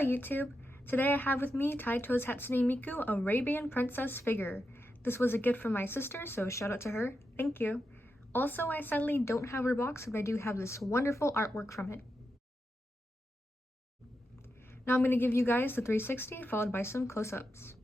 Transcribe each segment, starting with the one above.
Hello YouTube! Today I have with me Taito's Hatsune Miku Arabian princess figure. This was a gift from my sister, so shout out to her. Thank you. Also, I sadly don't have her box, but I do have this wonderful artwork from it. Now I'm going to give you guys the 360 followed by some close-ups.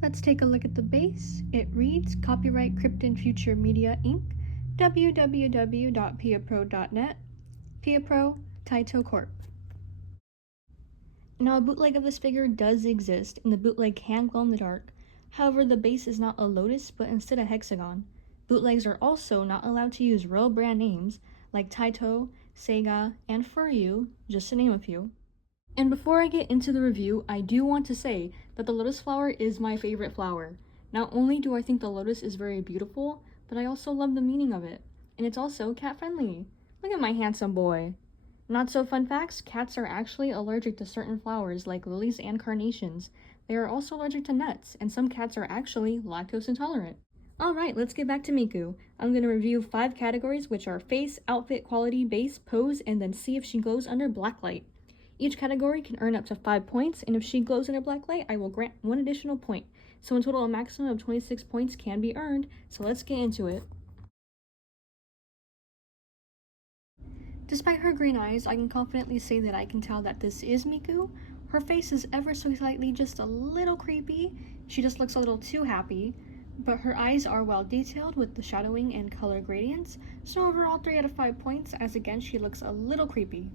Let's take a look at the base. It reads Copyright Krypton Future Media Inc. www.piapro.net. Piapro, Taito Corp. Now a bootleg of this figure does exist, and the bootleg can glow in the dark. However, the base is not a lotus, but instead a hexagon. Bootlegs are also not allowed to use real brand names like Taito, Sega, and Furyu, just to name a few. And before I get into the review, I do want to say that the lotus flower is my favorite flower. Not only do I think the lotus is very beautiful, but I also love the meaning of it. And it's also cat friendly. Look at my handsome boy. Not so fun facts, cats are actually allergic to certain flowers like lilies and carnations. They are also allergic to nuts, and some cats are actually lactose intolerant. Alright, let's get back to Miku. I'm going to review 5 categories, which are face, outfit, quality, base, pose, and then see if she glows under black light. Each category can earn up to 5 points, and if she glows under black light, I will grant 1 additional point. So in total, a maximum of 26 points can be earned, so let's get into it. Despite her green eyes, I can confidently say that I can tell that this is Miku. Her face is ever so slightly just a little creepy. She just looks a little too happy, but her eyes are well detailed with the shadowing and color gradients, so overall 3 out of 5 points, as again she looks a little creepy.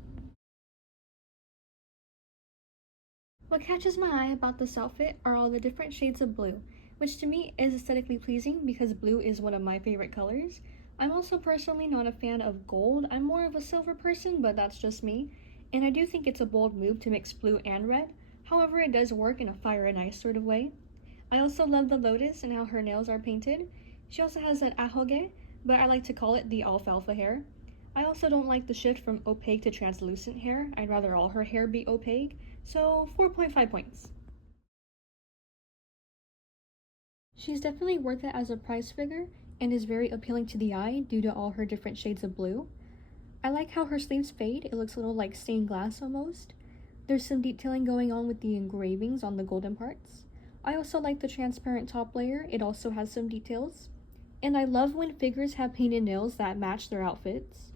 What catches my eye about this outfit are all the different shades of blue, which to me is aesthetically pleasing because blue is one of my favorite colors. I'm also personally not a fan of gold, I'm more of a silver person, but that's just me, and I do think it's a bold move to mix blue and red, however it does work in a fire and ice sort of way. I also love the lotus and how her nails are painted. She also has that ahoge, but I like to call it the alfalfa hair. I also don't like the shift from opaque to translucent hair, I'd rather all her hair be opaque, so 4.5 points. She's definitely worth it as a prize figure and is very appealing to the eye due to all her different shades of blue. I like how her sleeves fade, it looks a little like stained glass almost. There's some detailing going on with the engravings on the golden parts. I also like the transparent top layer, it also has some details. And I love when figures have painted nails that match their outfits.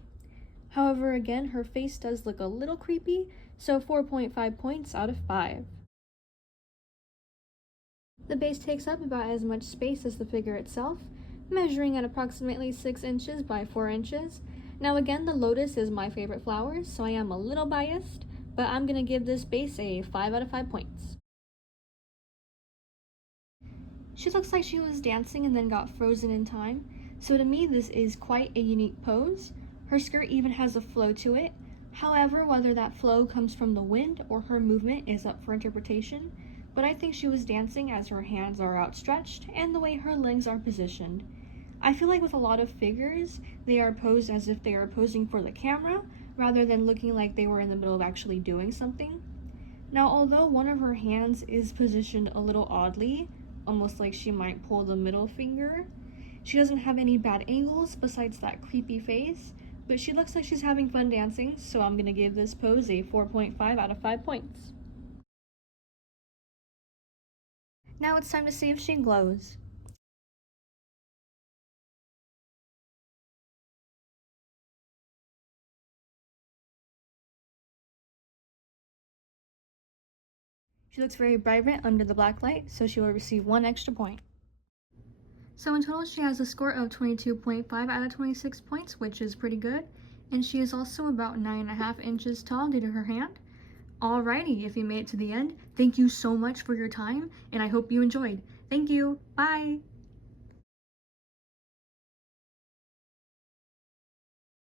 However, again, her face does look a little creepy, so 4.5 points out of 5. The base takes up about as much space as the figure itself, measuring at approximately 6 inches by 4 inches. Now again, the lotus is my favorite flower, so I am a little biased, but I'm going to give this base a 5 out of 5 points. She looks like she was dancing and then got frozen in time, so to me this is quite a unique pose. Her skirt even has a flow to it. However, whether that flow comes from the wind or her movement is up for interpretation, but I think she was dancing as her hands are outstretched and the way her legs are positioned. I feel like with a lot of figures, they are posed as if they are posing for the camera, rather than looking like they were in the middle of actually doing something. Now, although one of her hands is positioned a little oddly, almost like she might pull the middle finger, she doesn't have any bad angles besides that creepy face, but she looks like she's having fun dancing, so I'm gonna give this pose a 4.5 out of 5 points. Now it's time to see if she glows. She looks very vibrant under the black light, so she will receive 1 extra point. So in total, she has a score of 22.5 out of 26 points, which is pretty good, and she is also about 9.5 inches tall due to her hand. Alrighty, if you made it to the end, thank you so much for your time, and I hope you enjoyed. Thank you, bye!